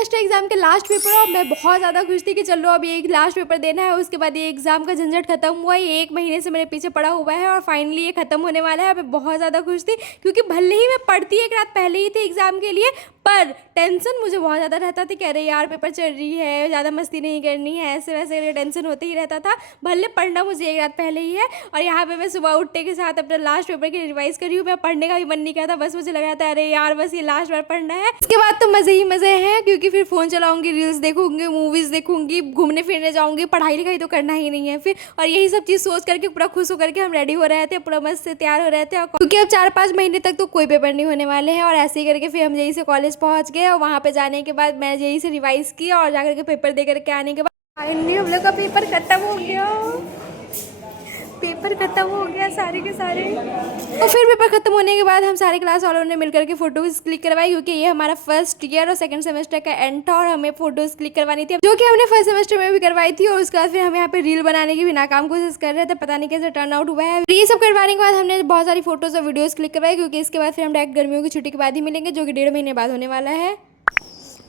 Semester exam के last paper और मैं बहुत ज़्यादा खुश थी कि चलो अब ये एक लास्ट पेपर देना है, उसके बाद ये एग्जाम का झंझट खत्म हुआ। ये 1 महीने से मेरे पीछे पड़ा हुआ है और फाइनली ये खत्म होने वाला है। मैं बहुत ज़्यादा खुश थी क्योंकि भले ही मैं पढ़ती एक रात पहले ही थी एग्जाम के लिए, पर टेंशन मुझे बहुत ज़्यादा रहता था कि अरे यार पेपर चल रही है, ज़्यादा मस्ती नहीं करनी है, ऐसे वैसे टेंशन होते ही रहता था। भले पढ़ना मुझे एक रात पहले ही है और यहाँ पे मैं सुबह उठने के साथ अपना लास्ट पेपर की रिवाइज कर रही हूँ। मैं पढ़ने का भी मन नहीं किया था, बस मुझे लग रहा था अरे यार बस ये लास्ट बार पढ़ना है। इसके बाद तो मज़े ही मज़े हैं क्योंकि फिर फ़ोन चलाऊंगी, रील्स देखूंगी, मूवीज़ देखूंगी, घूमने फिरने जाऊंगी, पढ़ाई लिखाई तो करना ही नहीं है फिर। और यही सब चीज़ सोच करके पूरा खुश होकर के हम रेडी हो रहे थे, पूरा मस्त से तैयार हो रहे थे क्योंकि अब 4-5 महीने तक तो कोई पेपर नहीं होने वाले हैं। और ऐसे ही करके फिर हम यही से कॉलेज पहुँच गए और वहाँ पे जाने के बाद मैं यही से रिवाइज़ किया और जाकर के पेपर दे करके आने के बाद फाइनली हम लोग का पेपर खत्म हो गया। पेपर खत्म हो गया सारे के सारे। तो फिर पेपर खत्म होने के बाद हम सारे क्लास वालों ने मिलकर के फ़ोटोज़ क्लिक करवाई क्योंकि ये हमारा फर्स्ट ईयर और सेकंड सेमेस्टर का एंड था और हमें फ़ोटोज़ क्लिक करवानी थी, जो कि हमने फर्स्ट सेमेस्टर में भी करवाई थी। और उसके बाद फिर हम यहाँ पे रील बनाने की भी नाकाम कोशिश कर रहे थे, पता नहीं कैसे टर्न आउट हुआ है। ये सब करवाने के बाद हमने बहुत सारी फोटोज़ और वीडियोज़ क्लिक करवाई क्योंकि इसके बाद फिर हम डायरेक्ट गर्मियों की छुट्टी के बाद ही मिलेंगे, जो कि 1.5 महीने बाद होने वाला है।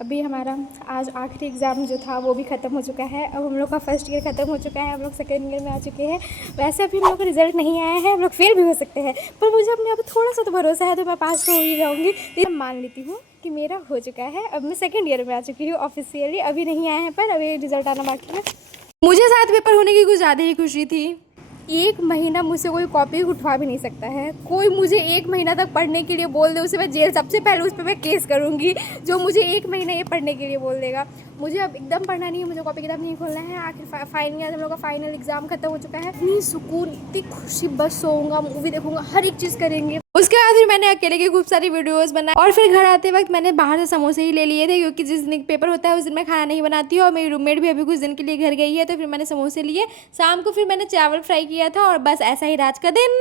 अभी हमारा आज आखिरी एग्ज़ाम जो था वो भी ख़त्म हो चुका है। अब हम लोग का फर्स्ट ईयर ख़त्म हो चुका है, हम लोग सेकेंड ईयर में आ चुके हैं। वैसे अभी हम लोग का रिजल्ट नहीं आया है, हम लोग फेल भी हो सकते हैं, पर मुझे अपने आप थोड़ा सा तो भरोसा है, तो मैं पास तो हो ही जाऊँगी। ये मान लेती हूँ कि मेरा हो चुका है। अब मैं सेकेंड ईयर में आ चुकी हूँ ऑफिशियली, अभी नहीं आया है पर अभी रिजल्ट आना बाकी है। मुझे 7 पेपर होने की कुछ ज़्यादा ही खुशी थी। 1 महीना मुझसे कोई कॉपी उठवा भी नहीं सकता है। कोई मुझे 1 महीना तक पढ़ने के लिए बोल दे, उसे मैं जेल, सबसे पहले उस पर मैं केस करूँगी जो मुझे 1 महीना ये पढ़ने के लिए बोल देगा। मुझे अब एकदम पढ़ना नहीं है, मुझे कॉपी किताब नहीं खोलना है। आखिर फाइनल हम लोग का फाइनल एग्जाम खत्म हो चुका है। इतनी सुकून, इतनी खुशी, बस सोऊंगा, मूवी देखूंगा, हर एक चीज़ करेंगे। उसके बाद फिर मैंने अकेले की खूब सारी वीडियोस बनाई और फिर घर आते वक्त मैंने बाहर से समोसे ही ले लिए थे क्योंकि जिस दिन पेपर होता है उस दिन मैं खाना नहीं बनाती हूँ और मेरी रूममेट भी अभी कुछ दिन के लिए घर गई है, तो फिर मैंने समोसे लिए। शाम को फिर मैंने चावल फ्राई किया था और बस ऐसा ही रात का दिन।